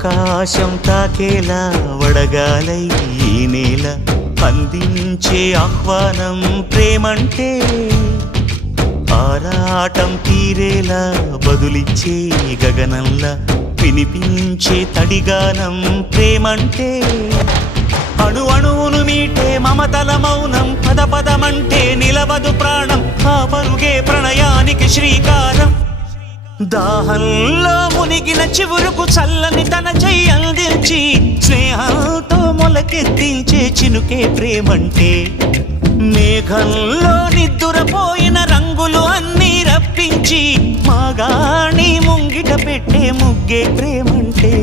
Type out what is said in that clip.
ఆకాశం తాకేలా వడగాలై ఈ నేల అందించే ఆహ్వానం ప్రేమంటే ఆరాటం తీరేలా బదులిచ్చే గగనంలా వినిపించే తడిగానం ప్రేమంటే అణు అణువును మీటే మమతల మౌనం పద పదమంటే నిలవదు ప్రాణం ఆ పరుగే ప్రణయానికి శ్రీకారం దాహంలో మునిగిన చివురుకు చల్లని తన చెయ్యి అందించి స్నేహంతో మొలకెత్తించే చినుకే ప్రేమంటే మేఘంలో నిద్దురపోయిన రంగులు అన్నీ రప్పించి మాగాణి ముంగిట పెట్టే ముగ్గే ప్రేమంటే